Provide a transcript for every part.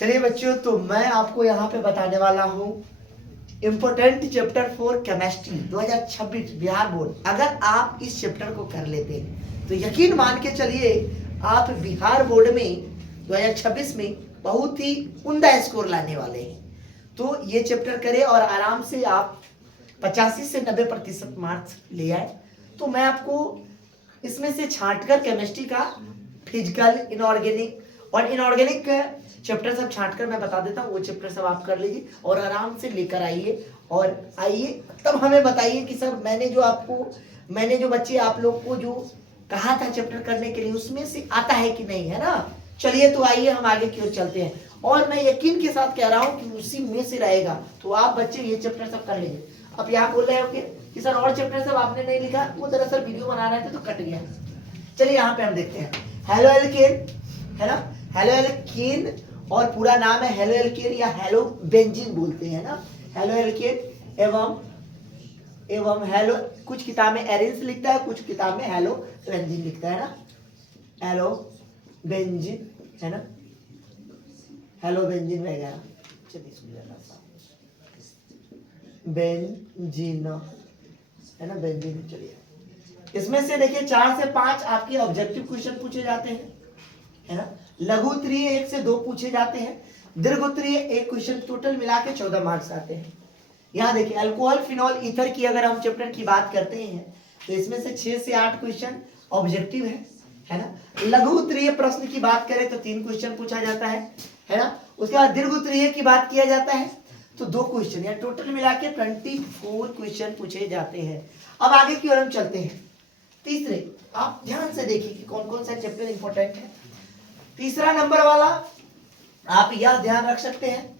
चलिए बच्चों, तो मैं आपको यहाँ पे बताने वाला हूँ important chapter 4 chemistry 2026 Bihar board. अगर आप इस चैप्टर को कर लेते हैं तो यकीन मान के चलिए आप बिहार बोर्ड में 2026 में बहुत ही उम्दा स्कोर लाने वाले हैं। तो ये चैप्टर करें और आराम से आप 85 से 90% मार्क्स ले आए। तो मैं आपको इसमें से छांटकर केमिस्ट्री का फिजिकल, इनऑर्गेनिक और इनऑर्गेनिक चैप्टर सब छांटकर मैं बता देता हूँ। वो चैप्टर सब आप कर लीजिए और आराम से लेकर आइए और आइए तब हमें बताइए कि सर मैंने जो बच्चे आप लोग को जो कहा था चैप्टर करने के लिए उसमें से आता है कि नहीं, है ना। चलिए तो आइए हम आगे की ओर चलते हैं और मैं यकीन के साथ कह रहा हूँ कि उसी में से रहेगा। तो आप बच्चे ये चैप्टर सब कर लीजिए। अब यहाँ बोल रहे होंगे कि सर और चैप्टर सब आपने नहीं लिखा, वो दरअसल वीडियो बना रहे थे तो कट गया। चलिए यहाँ पे हम देखते हैं हेलो एल्केन, है ना। हेलो एल्केन और पूरा नाम है हेलो एल्केन या हेलो बेंजीन बोलते हैं ना। हेलो एल्केन एवं हेलो, कुछ किताब में एरेंस लिखता है, कुछ किताब में हेलो बेंजीन लिखता है ना। हेलो बेंजीन, है ना, हेलो बेंजीन वगैरह। चलिए बेंजीन, है ना, बेंजीन। चलिए इसमें से देखिए 4 से 5 आपके ऑब्जेक्टिव क्वेश्चन पूछे जाते हैं, है ना। लघु उत्तरीय 1 से 2 पूछे जाते हैं। दीर्घ उत्तरीय 1 क्वेश्चन, टोटल मिला के 14 मार्क्स आते हैं। यहाँ देखिए अल्कोहल, फिनॉल, ईथर की अगर हम चैप्टर की बात करते हैं तो इसमें से 6 से 8 क्वेश्चन ऑब्जेक्टिव है ना। लघु उत्तरीय प्रश्न की बात करें तो 3 क्वेश्चन पूछा जाता है ना। उसके बाद दीर्घ उत्तरीय की बात किया जाता है तो 2 क्वेश्चन, या टोटल मिला के 24 क्वेश्चन पूछे जाते हैं। अब आगे की ओर हम चलते हैं। तीसरे, आप ध्यान से देखिए कि कौन कौन सा चैप्टर इंपॉर्टेंट है। तीसरा नंबर वाला आप यह ध्यान रख सकते हैं,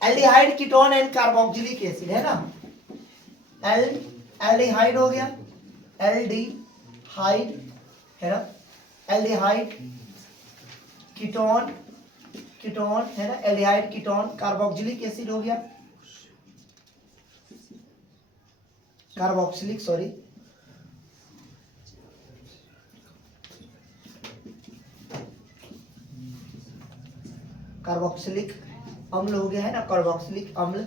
aldehyde, ketone and carboxylic acid, है ना। एल्डिहाइड हो गया, एल्डिहाइड, है ना, एल्डिहाइड, कीटोन है ना, एल्डिहाइड, कीटोन, कार्बोक्सिलिक एसिड हो गया, कार्बोक्सिलिक, सॉरी, कार्बोक्सिलिक अम्ल हो गया, है ना, कार्बोक्सिलिक अम्ल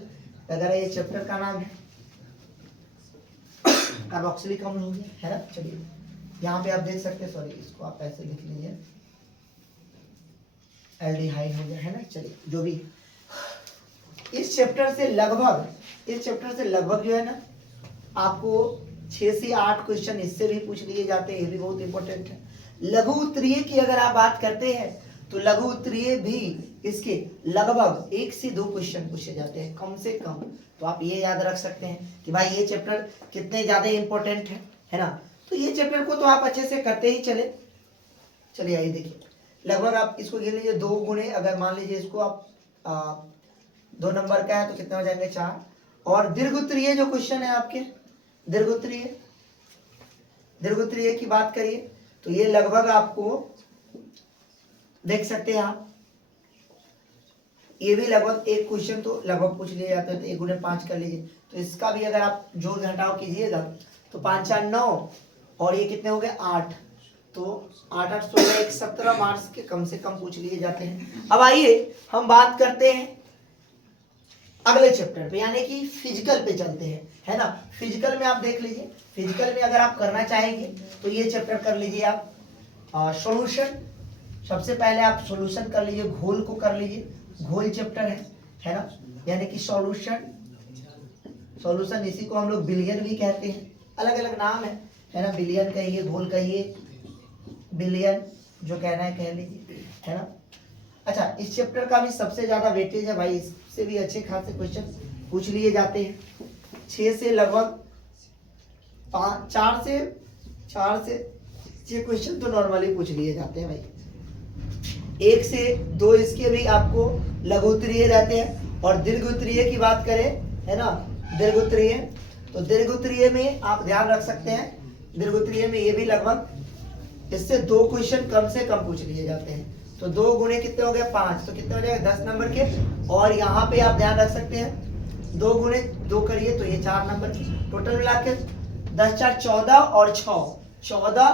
वगैरह, ये चैप्टर का नाम है, कार्बोक्सिलिक अम्ल हो गया, है ना। चलिए यहाँ पे आप देख सकते हैं, सॉरी इसको आप ऐसे लिख लीजिए, एल्डिहाइड हो गया, है ना। चलिए जो भी इस चैप्टर से लगभग जो है ना आपको 6 से 8 क्वेश्चन इससे भी पूछ लिए जाते हैं, ये भी बहुत इंपॉर्टेंट है। लघु उत्तरीय की अगर आप बात करते हैं तो लघु उत्तरीय भी इसके लगभग 1 से 2 क्वेश्चन पूछे जाते हैं कम से कम। तो आप ये याद रख सकते हैं कि भाई ये चैप्टर कितने ज्यादा इंपॉर्टेंट है ना। तो ये चैप्टर को तो आप अच्छे से करते ही चले। चलिए आइए देखिए, लगभग आप इसको गिन लीजिए 2 गुणे, अगर मान लीजिए इसको आप 2 नंबर का है तो कितने हो जाएंगे 4। और दीर्घ उत्तरीय जो क्वेश्चन है आपके, दीर्घ उत्तरीय की बात करिए तो ये लगभग आपको देख सकते हैं आप, ये भी लगभग 1 क्वेश्चन तो लगभग पूछ लिए जाते हैं। तो 1 गुणे 5 कर लीजिए, तो इसका भी अगर आप जोड़ घटाव कीजिएगा तो 5 4 9 और ये कितने हो गए 8, तो 8 8 16 1 17 मार्क्स के कम से कम पूछ लिए जाते हैं। अब आइए हम बात करते हैं अगले चैप्टर पे, यानी कि फिजिकल पे चलते हैं, है ना। फिजिकल में आप देख लीजिए, फिजिकल में अगर आप करना चाहेंगे तो ये चैप्टर कर लीजिए आप, सॉल्यूशन। सबसे पहले आप सॉल्यूशन कर लीजिए, घोल को कर लीजिए, घोल चैप्टर है ना, यानी कि सॉल्यूशन, इसी को हम लोग बिलियन भी कहते हैं, अलग अलग नाम है ना। बिलियन कहिए, घोल कहिए, बिलियन जो कहना है कह लीजिए, है ना। अच्छा, इस चैप्टर का भी सबसे ज्यादा वेटेज है भाई, इससे भी अच्छे खासे क्वेश्चन पूछ लिए जाते हैं। 6 से लगभग 4 से 6 क्वेश्चन तो नॉर्मली पूछ लिए जाते हैं भाई। 1 से 2 इसके भी आपको लघु उत्तरीय रहते हैं। और दीर्घ उत्तरीय की बात करें, है ना, दीर्घ उत्तरीय, तो दीर्घ उत्तरीय में आप ध्यान रख सकते हैं, दीर्घ उत्तरीय में ये भी लगभग इससे 2 क्वेश्चन कम से कम पूछ लिए जाते हैं। तो 2 गुणे कितने हो गए 5, तो कितने हो जाएगा 10 नंबर के। और यहाँ पे आप ध्यान रख सकते हैं 2 गुणे 2 करिए तो ये 4 नंबर की, टोटल मिला के 10 4 14 और 6 14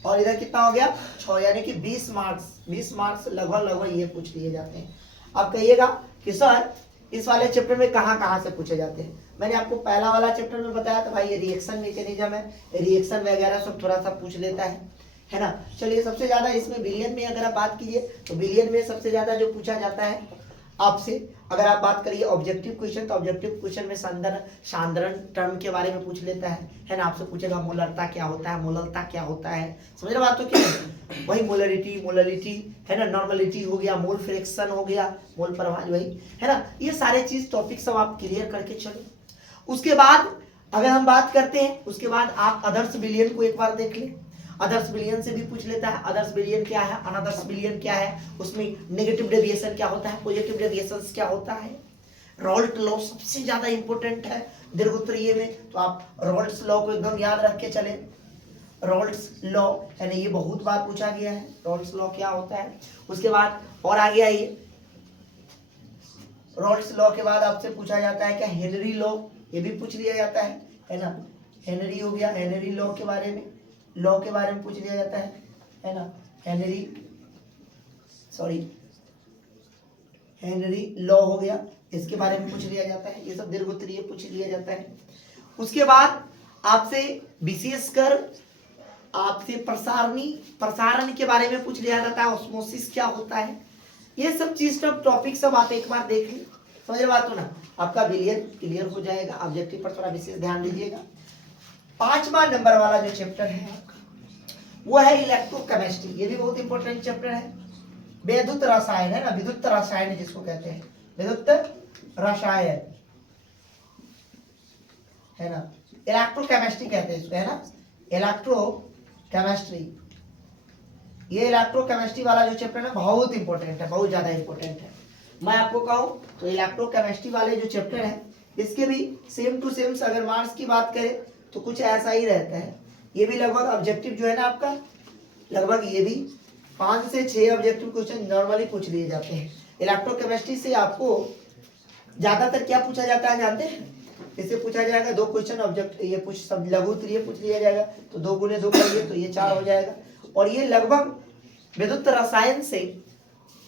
और इधर कितना हो गया 6, यानी कि 20 मार्क्स लगभग ये पूछ लिए जाते हैं। अब कहिएगा कि सर इस वाले चैप्टर में कहाँ से पूछे जाते हैं। मैंने आपको पहला वाला चैप्टर में बताया था भाई ये रिएक्शन मैकेनिज्म है, रिएक्शन वगैरह सब थोड़ा सा पूछ लेता है ना। चलिए सबसे ज्यादा इसमें बिलियन में अगर आप बात कीजिए तो बिलियन में सबसे ज्यादा जो पूछा जाता है आपसे, अगर आप बात करिए ऑब्जेक्टिव क्वेश्चन, तो ऑब्जेक्टिव क्वेश्चन में सांद्रण टर्म के बारे में पूछ लेता है ना। आपसे पूछेगा मोलरता क्या होता है, मोलरता क्या होता है, समझ रहे बात तो क्या है? वही मोलरिटी है ना, नॉर्मलिटी हो गया, मोल फ्रैक्शन हो गया, मोल प्रवाह वही है ना। ये सारे चीज टॉपिक सब आप क्लियर करके चलो। उसके बाद अगर हम बात करते हैं, उसके बाद आप अदर्स बिलियन को एक बार देख लें। अदर्स बिलियन से भी पूछ लेता है अदर्स बिलियन क्या है, अनदर्स बिलियन क्या है, उसमें नेगेटिव डेविएशन क्या होता है, पॉजिटिव डेविएशन क्या होता है। रॉल्ट लॉ सबसे ज्यादा इंपॉर्टेंट है दीर्घोत्तरीय में, तो आप रॉल्ट्स लॉ को एकदम याद रख के चले। रॉल्ट्स लॉ यानी ये बहुत बार पूछा गया है, रॉल्ट्स लॉ क्या होता है। उसके बाद और आगे आइए, रॉल्ट्स लॉ के बाद आपसे पूछा जाता है क्या हेनरी लॉ, ये भी पूछ लिया जाता है ना। हेनरी हो गया, हेनरी लॉ के बारे में पूछ लिया जाता है ना। हेनरी लॉ हो गया, इसके बारे में पूछ लिया जाता है। ये सब दीर्घोत्तरीय पूछ लिया जाता है। उसके बाद आपसे विशेषकर आपसे प्रसारण के बारे में पूछ लिया जाता है, ऑस्मोसिस क्या होता है। ये सब चीज सब टॉपिक सब आप एक बार देख लें, समझ रहे बात हो ना। आपका बिलियन क्लियर हो जाएगा। ऑब्जेक्टिव पर थोड़ा विशेष ध्यान दीजिएगा। 5वां नंबर वाला जो चैप्टर है वो है इलेक्ट्रोकेमिस्ट्री। ये भी बहुत इंपॉर्टेंट चैप्टर है। विद्युत रसायन है ना, विद्युत रसायन जिसको कहते हैं, विद्युत रसायन है ना, इलेक्ट्रोकेमिस्ट्री कहते हैं इसको, है ना, इलेक्ट्रोकेमिस्ट्री। ये इलेक्ट्रोकेमिस्ट्री वाला जो चैप्टर है बहुत इंपॉर्टेंट है, बहुत ज्यादा इंपॉर्टेंट है। मैं आपको कहूं तो इलेक्ट्रोकेमिस्ट्री वाले जो चैप्टर है इसके भी सेम टू सेम अगर मार्क्स की बात करें तो कुछ ऐसा ही रहता है। ये भी लगभग ऑब्जेक्टिव जो है ना आपका, लगभग ये भी 5 से 6 ऑब्जेक्टिव क्वेश्चन नॉर्मली पूछ लिए जाते हैं। इलेक्ट्रोकेमिस्ट्री से आपको ज्यादातर क्या पूछा जाता है जानते हैं? इससे पूछा जाएगा 2 क्वेश्चन ऑब्जेक्ट, ये पूछ सब लघुत्तरीय पूछ लिया जाएगा, तो 2 गुने 2 करिए तो ये 4 हो जाएगा। और ये लगभग विद्युत रसायन से,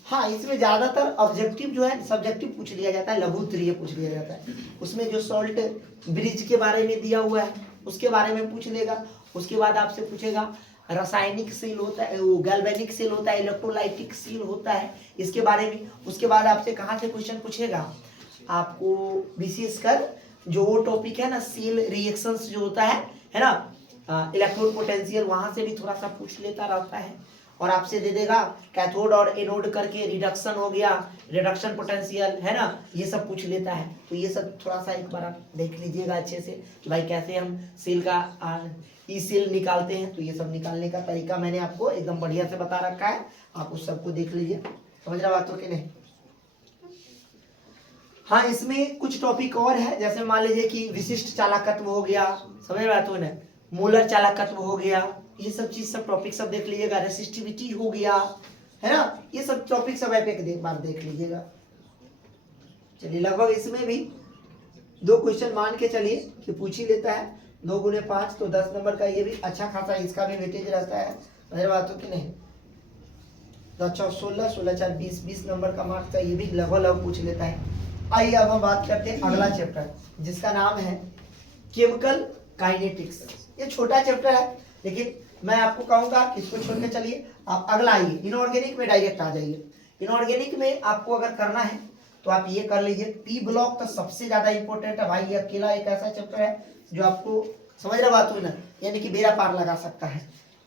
हाँ इसमें ज्यादातर ऑब्जेक्टिव जो है सब्जेक्टिव पूछ लिया जाता है, लघुत्तरीय पूछ लिया जाता है। उसमें जो सॉल्ट ब्रिज के बारे में दिया हुआ है उसके बारे में पूछ लेगा। उसके बाद आपसे पूछेगा रासायनिक सील होता है, वो गैल्वेनिक सील होता है, इलेक्ट्रोलाइटिक सील होता है, इसके बारे में। उसके बाद आपसे कहाँ से क्वेश्चन पूछेगा, आपको विशेषकर जो टॉपिक है ना सील रिएक्शंस जो होता है ना, इलेक्ट्रोड पोटेंशियल, वहां से भी थोड़ा सा पूछ लेता रहता है। और आपसे दे देगा कैथोड और एनोड करके रिडक्शन हो गया, रिडक्शन पोटेंशियल है ना, ये सब पूछ लेता है। तो ये सब थोड़ा सा एक बार आप देख लीजिएगा अच्छे से कि भाई कैसे हम सेल का ई सेल निकालते हैं। तो ये सब निकालने का तरीका मैंने आपको एकदम बढ़िया से बता रखा है, आप उस सबको देख लीजिए। समझ रहा बात हो कि नहीं? हाँ इसमें कुछ टॉपिक और है, जैसे मान लीजिए कि विशिष्ट चालकत्व हो गया, समझ रहा तो ना, मोलर चालकत्व हो गया, ये सब चीज सब टॉपिक सब देख लीजिएगा। रेसिस्टिविटी हो गया है ना, ये सब टॉपिक सब आप एक बार देख लीजिएगा। चलिए लगभग इसमें भी 2 क्वेश्चन मान के चलिए कि पूछ ही लेता है, 2 गुने 5 तो 10 नंबर का, ये भी अच्छा खासा इसका भी वेटेज रहता है। मेरे बात हो कि नहीं? तो अच्छा 16 4 20 नंबर का मार्क्स का ये भी लगभग पूछ लेता है। आइए अब हम बात करते हैं अगला चैप्टर जिसका नाम है केमिकल काइनेटिक्स। ये छोटा चैप्टर है लेकिन मैं आपको कहूंगा कि इसको छोड़ के चलिए आप अगला आइए, इनऑर्गेनिक में डायरेक्ट आ जाइए। इनऑर्गेनिक में आपको अगर करना है तो आप ये कर लीजिए। पी ब्लॉक तो सबसे ज्यादा इंपॉर्टेंट है भाई, ये अकेला एक ऐसा चैप्टर है जो आपको समझ रहा बात हुई ना, यानी कि बेड़ा पार लगा सकता है।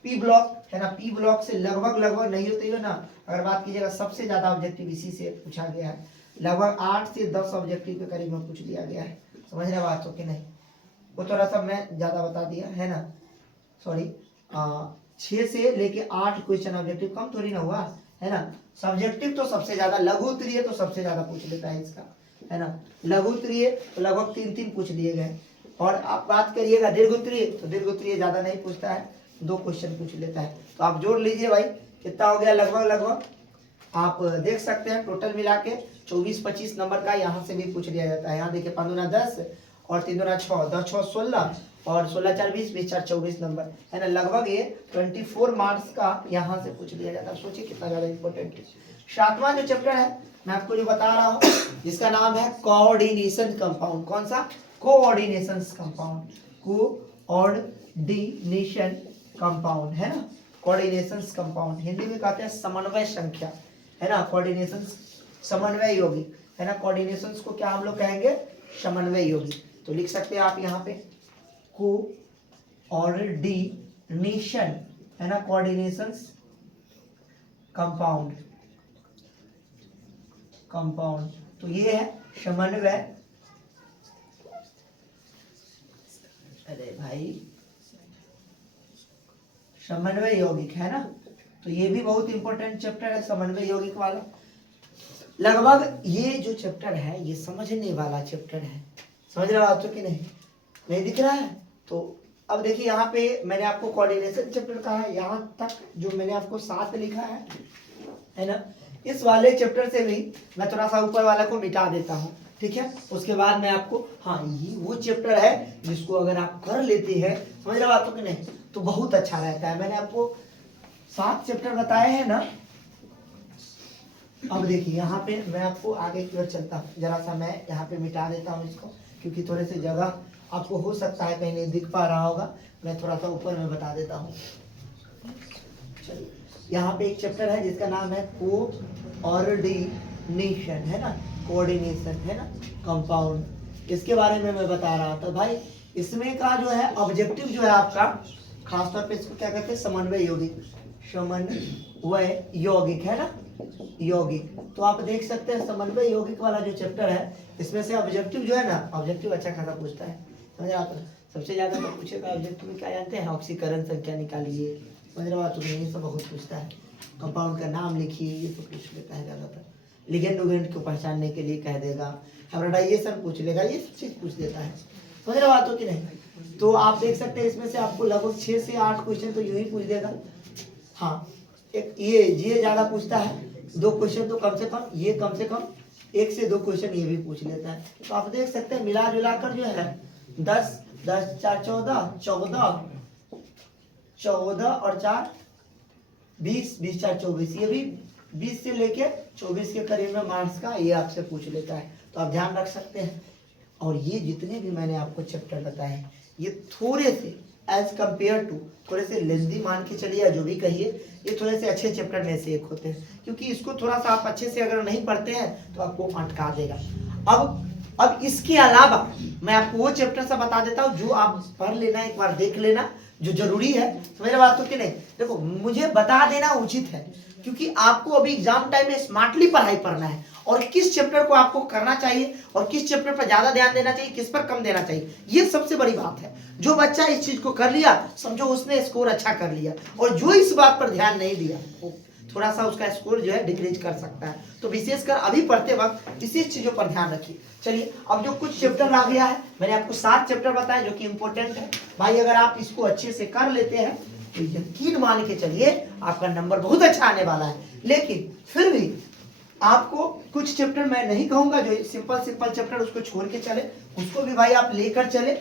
पी ब्लॉक है ना, पी ब्लॉक से लगभग नहीं होते हुए ना, अगर बात कीजिएगा सबसे ज्यादा ऑब्जेक्टिव इसी से पूछा गया है। लगभग 8 से 10 ऑब्जेक्टिव के करीब में पूछ लिया गया है। समझ रहे बात हो कि नहीं? वो थोड़ा सा मैं ज्यादा बता दिया है ना, सॉरी 6 से लेके 8 क्वेश्चन ऑब्जेक्टिव, कम थोड़ी ना हुआ है ना। सब्जेक्टिव तो सबसे ज्यादा, लघु उत्तरीय तो सबसे ज्यादा पूछ लेता है इसका, है ना। लघु उत्तरीय तो लगभग 3 पूछ लिए गए। और आप बात करिएगा दीर्घ उत्तरीय, तो दीर्घ उत्तरीय ज्यादा नहीं पूछता है, 2 क्वेश्चन पूछ लेता है। तो आप जोड़ लीजिए भाई कितना हो गया, लगभग आप देख सकते हैं टोटल मिला के 24-25 नंबर का यहाँ से भी पूछ लिया जाता है। यहाँ देखिए 5 दूना 10 और 3 दूना 6, 10 6 16 और 16 4 20, 20 4 24 नंबर, है ना। लगभग ये 24 मार्क्स का यहाँ से पूछ लिया जाता है। सोचिए कितना ज्यादा इंपॉर्टेंट है। 7वां जो चैप्टर है मैं आपको जो बता रहा हूँ, जिसका नाम है कोऑर्डिनेशन कंपाउंड। कौन सा? कोऑर्डिनेशन कंपाउंड, कोऑर्डिनेशन कंपाउंड, है ना। कोऑर्डिनेशन कंपाउंड हिंदी में कहते हैं समन्वय संख्या, है ना। कोऑर्डिनेशन समन्वय यौगिक, है ना। कोऑर्डिनेशंस को क्या हम लोग कहेंगे? समन्वय यौगिक। तो लिख सकते हैं आप यहाँ पे कोऑर्डिनेशन, है ना, कोऑर्डिनेशंस कंपाउंड, कंपाउंड। तो ये है समन्वय, अरे भाई समन्वय यौगिक, है ना। तो ये भी बहुत इंपॉर्टेंट चैप्टर है समन्वय यौगिक वाला। लगभग ये जो चैप्टर है ये समझने वाला चैप्टर है। समझ रहे हो आप तो कि नहीं? नहीं दिख रहा है? तो अब देखिए यहाँ पे मैंने आपको कोऑर्डिनेशन चैप्टर कहा है, यहाँ तक जो मैंने आपको 7 लिखा है ना। इस वाले चैप्टर से भी मैं थोड़ा सा ऊपर वाला को मिटा देता हूँ, ठीक है। उसके बाद मैं आपको, हाँ ये वो चैप्टर है जिसको अगर आप कर लेते हैं, समझ रहे हो आप तो कि नहीं, तो बहुत अच्छा रहता है। मैंने आपको 7 चैप्टर बताए हैं ना। अब देखिए यहाँ पे मैं आपको आगे की ओर चलता हूँ, जरा सा मैं यहाँ पे मिटा देता हूँ इसको, क्योंकि थोड़े से जगह आपको हो सकता है कहीं नहीं दिख पा रहा होगा। मैं थोड़ा सा ऊपर में बता देता हूँ। चलिए यहाँ पे एक चैप्टर है जिसका नाम है कोऑर्डिनेशन, है ना, कोऑर्डिनेशन, है ना, कंपाउंड। इसके बारे में मैं बता रहा था भाई। इसमें का जो है ऑब्जेक्टिव जो है आपका, खासतौर पे इसको क्या कहते हैं? समन्वय यौगिक, समन्वय यौगिक, है ना, यौगिक। तो आप देख सकते हैं समन्वय यौगिक वाला जो चैप्टर है, इसमें से ऑब्जेक्टिव जो है ना, ऑब्जेक्टिव अच्छा खासा पूछता है। समझ रहे आप? सबसे ज्यादा तो पूछेगा ऑब्जेक्टिव में क्या जानते हैं? ऑक्सीकरण संख्या निकालिए, समझ रहे हो आप? तो ये सब बहुत पूछता है। कंपाउंड का नाम लिखिए, ये तो पूछ लेता है ज्यादातर। लिगेंड उगेंड को पहचानने के लिए कह देगा, हाइब्रिडाइजेशन पूछ लेगा, ये सब चीज पूछ देता है। समझ रहे हो बात हो कि नहीं? तो आप देख सकते हैं इसमें से आपको लगभग 6 से 8 क्वेश्चन तो यूं ही पूछ देगा। हाँ, एक ये ज्यादा पूछता है, 2 क्वेश्चन तो कम से कम, ये कम से कम 1 से 2 क्वेश्चन ये भी पूछ लेता है। तो आप देख सकते हैं मिला जुला कर जो है 10 10 4 14 14 14 और 4 20 20 4 24, ये भी 20 से लेके 24 के करीब में मार्क्स का ये आपसे पूछ लेता है। तो आप ध्यान रख सकते हैं। और ये जितने भी मैंने आपको चैप्टर बताए हैं, ये थोड़े से एज कंपेयर टू थोड़े से लेंदी मान के चलिए, जो भी कहिए, ये थोड़े से अच्छे चैप्टर में से एक होते हैं, क्योंकि इसको थोड़ा सा आप अच्छे से अगर नहीं पढ़ते हैं तो आपको अटका देगा। अब इसके अलावा मैं आपको वो चैप्टर से बता देता हूँ जो आप पढ़ लेना, एक बार देख लेना, जो जरूरी है। समझ रहे बात तो कि नहीं? देखो, मुझे बता देना उचित है, क्योंकि आपको अभी एग्जाम टाइम में स्मार्टली पढ़ाई पढ़ना है, और किस चैप्टर को आपको करना चाहिए और किस चैप्टर पर ज्यादा ध्यान देना चाहिए, किस पर कम देना चाहिए, ये सबसे बड़ी बात है। जो बच्चा इस चीज को कर लिया, समझो उसने स्कोर अच्छा कर लिया, और जो इस बात पर ध्यान नहीं दिया, थोड़ा सा उसका स्कोर जो है डिक्रीज कर सकता है। तो विशेषकर अभी पढ़ते वक्त इसी चीजों पर ध्यान रखिए। चलिए, अब जो कुछ चैप्टर आ गया है, मैंने आपको 7 चैप्टर बताए जो कि इंपॉर्टेंट है भाई। अगर आप इसको अच्छे से कर लेते हैं तो यकीन मान के चलिए आपका नंबर बहुत अच्छा आने वाला है। लेकिन फिर भी आपको कुछ चैप्टर मैं नहीं कहूंगा, जो सिंपल चैप्टर उसको छोड़ के चले, उसको भी भाई आप लेकर चले,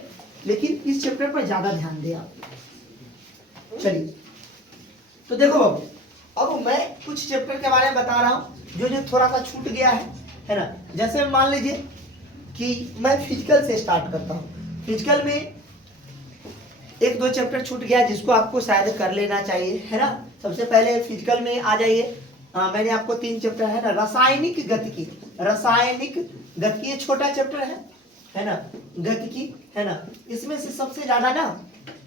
लेकिन इस चैप्टर पर ज्यादा ध्यान दें आप। चलिए, तो देखो बाबू, अब मैं कुछ चैप्टर के बारे में बता रहा हूं जो थोड़ा सा छूट गया है ना। जैसे मान लीजिए कि मैं फिजिकल से स्टार्ट करता हूं। फिजिकल में 1-2 चैप्टर छूट गया जिसको आपको शायद कर लेना चाहिए, है ना। सबसे पहले फिजिकल में आ जाइए। मैंने आपको 3 चैप्टर है ना, रासायनिक गतिकी, रासायनिक गतिकी, ये छोटा चैप्टर है ना, गतिकी, है ना। इसमें से सबसे ज्यादा ना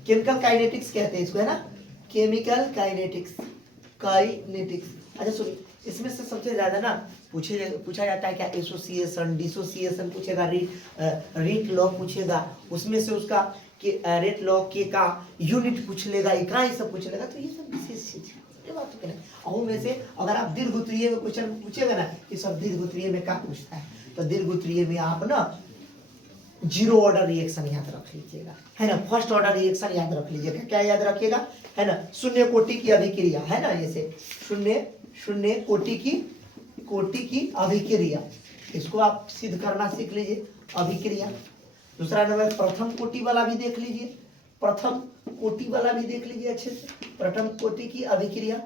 केमिकल काइनेटिक्स कहते हैं इसको, है ना, केमिकल काइनेटिक्स, काइनेटिक्स। अच्छा सुनिए, इसमें से सबसे ज्यादा ना पूछा जाता है क्या, एसोसिएशन, डिसोसिएशन पूछेगा, रेट लॉ पूछेगा, उसमें से उसका रेट लॉ के का यूनिट पूछ लेगा, इकाई सब पूछ लेगा। तो ये सब विशेष चीज है, बात तो नहीं। और में से अगर आप दीर्घोत्तरीय में क्वेश्चन पूछेगा ना कि सब दीर्घोत्तरीय में क्या पूछता है, तो दीर्घोत्तरीय में आप ना 0 ऑर्डर रिएक्शन याद रख लीजिएगा, है ना। फर्स्ट ऑर्डर रिएक्शन याद रख लीजिएगा। क्या याद रखिएगा, है ना, शून्य कोटि की अभिक्रिया, है ना, जैसे शून्य कोटि की अभिक्रिया, इसको आप सिद्ध करना सीख लीजिए, अभिक्रिया। दूसरा नंबर प्रथम कोटि वाला भी देख लीजिए, प्रथम कोटि वाला भी देख लीजिए अच्छे से, प्रथम कोटि की अभिक्रिया।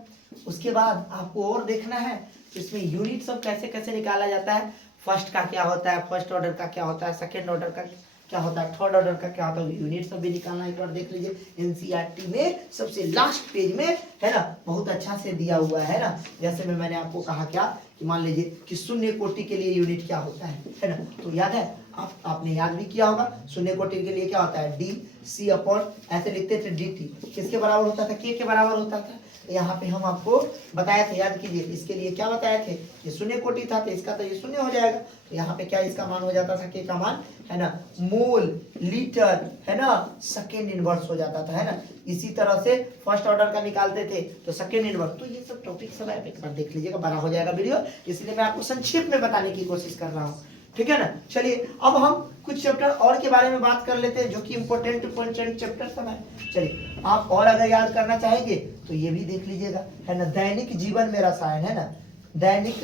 उसके बाद आपको और देखना है इसमें यूनिट सब कैसे कैसे निकाला जाता है, फर्स्ट का क्या होता है, फर्स्ट ऑर्डर का क्या होता है, सेकेंड ऑर्डर का क्या होता है, थर्ड ऑर्डर का क्या होता है, यूनिट सब भी निकालना एक बार देख लीजिए। एनसीईआरटी में सबसे लास्ट पेज में है ना, बहुत अच्छा से दिया हुआ है ना। जैसे मैंने आपको कहा क्या कि मान लीजिए कि शून्य कोटि के लिए यूनिट क्या होता है ना, तो याद है, आपने याद भी किया होगा। शून्य कोटि के लिए क्या होता है, डी सी अपॉन ऐसे लिखते थे, डी टी किसके बराबर होता था, के बराबर होता था। यहाँ पे हम आपको बताया थे, याद कीजिए, इसके लिए क्या बताए थे, ये शून्य कोटि था तो इसका तो ये शून्य हो जाएगा। तो यहाँ पे क्या इसका मान हो जाता था, के का मान है ना मोल लीटर है ना सेकेंड इनवर्स हो जाता था, है ना। इसी तरह से फर्स्ट ऑर्डर का निकालते थे तो सेकेंड इनवर्स। तो ये सब टॉपिक सब एक बार देख लीजिएगा, बड़ा हो जाएगा वीडियो, इसलिए मैं आपको संक्षेप में बताने की कोशिश कर रहा हूँ, ठीक है ना। चलिए अब हम कुछ चैप्टर और के बारे में बात कर लेते हैं जो कि इंपॉर्टेंट चैप्टर सब है। चलिए आप और अगर याद करना चाहेंगे तो ये भी देख लीजिएगा, है ना। दैनिक जीवन में रसायन, है ना, दैनिक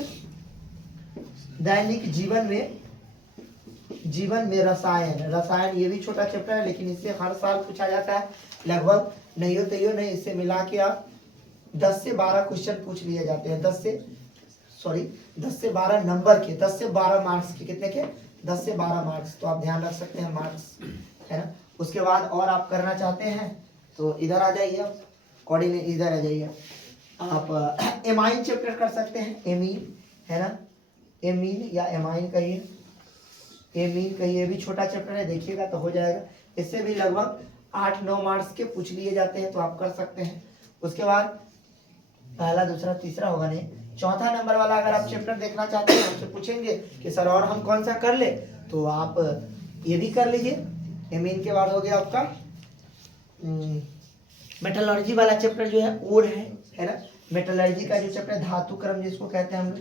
जीवन में रसायन ये भी छोटा चैप्टर है, लेकिन इससे हर साल पूछा जाता है लगभग, नहीं हो तो यो नहीं, इससे मिला के आप 10 से 12 क्वेश्चन पूछ लिए जाते हैं, 10 से 12 नंबर के, 10 से 12 मार्क्स के, कितने के, 10 से 12 मार्क्स। तो आप ध्यान रख सकते हैं मार्क्स, है ना। उसके बाद और आप करना चाहते हैं तो इधर आ जाइए, आप कोऑर्डिनेट इधर आ जाइए, आप एमाइन चैप्टर कर सकते हैं, एमीन, है ना, एमीन या एमाइन कहिए, एमीन कहिए, भी छोटा चैप्टर है, देखिएगा तो हो जाएगा। इससे भी लगभग 8-9 मार्क्स के पूछ लिए जाते हैं, तो आप कर सकते हैं। उसके बाद पहला दूसरा तीसरा होगा नहीं, चौथा नंबर वाला अगर आप चैप्टर देखना चाहते हैं, आपसे पूछेंगे कि सर और हम कौन सा कर ले, तो आप ये भी कर लीजिए। एमीन के बाद हो गया आपका मेटलर्जी वाला चैप्टर जो है और है ना, मेटलर्जी का जो चैप्टर धातु क्रम जिसको कहते हैं हम,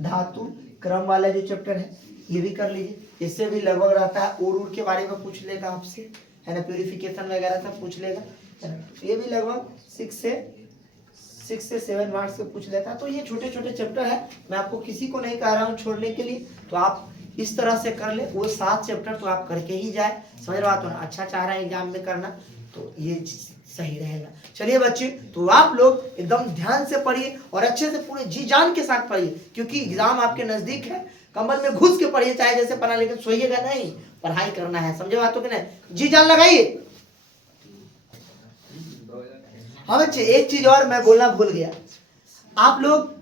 धातु क्रम वाला जो चैप्टर है ये भी कर लीजिए। इससे भी लगभग रहता है और के बारे में पूछ लेगा आपसे, है ना, प्यूरिफिकेशन वगैरह सब पूछ लेगा, है ना। ये भी लगभग 6 से 7 मार्क्स से पूछ लेता है। तो ये छोटे छोटे चैप्टर है, मैं आपको किसी को नहीं कह रहा हूँ छोड़ने के लिए, तो आप इस तरह से कर ले। वो 7 चैप्टर तो आप करके ही जाए, समझ रहे हो ना। अच्छा चाह रहे हैं एग्जाम में करना तो ये सही रहेगा। चलिए बच्चे, तो आप लोग एकदम ध्यान से पढ़िए और अच्छे से पूरे जी जान के साथ पढ़िए, क्योंकि एग्जाम आपके नजदीक है। कमर में घुस के पढ़िए, चाहे जैसे पढ़ा, लेकिन सोइएगा नहीं, पढ़ाई करना है, समझे बातों के नहीं, जी जान लगाइए। हाँ बच्चे, एक चीज और मैं बोलना भूल गया, आप लोग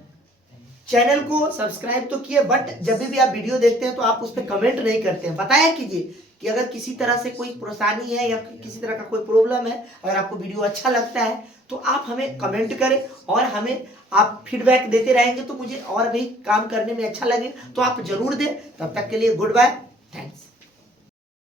चैनल को सब्सक्राइब तो किए, बट जब भी आप वीडियो देखते हैं तो आप उस पर कमेंट नहीं करते हैं। बताया कीजिए कि अगर किसी तरह से कोई परेशानी है या किसी तरह का कोई प्रॉब्लम है, अगर आपको वीडियो अच्छा लगता है तो आप हमें कमेंट करें और हमें आप फीडबैक देते रहेंगे तो मुझे और भी काम करने में अच्छा लगे, तो आप जरूर दें। तब तक के लिए गुड बाय, थैंक्स।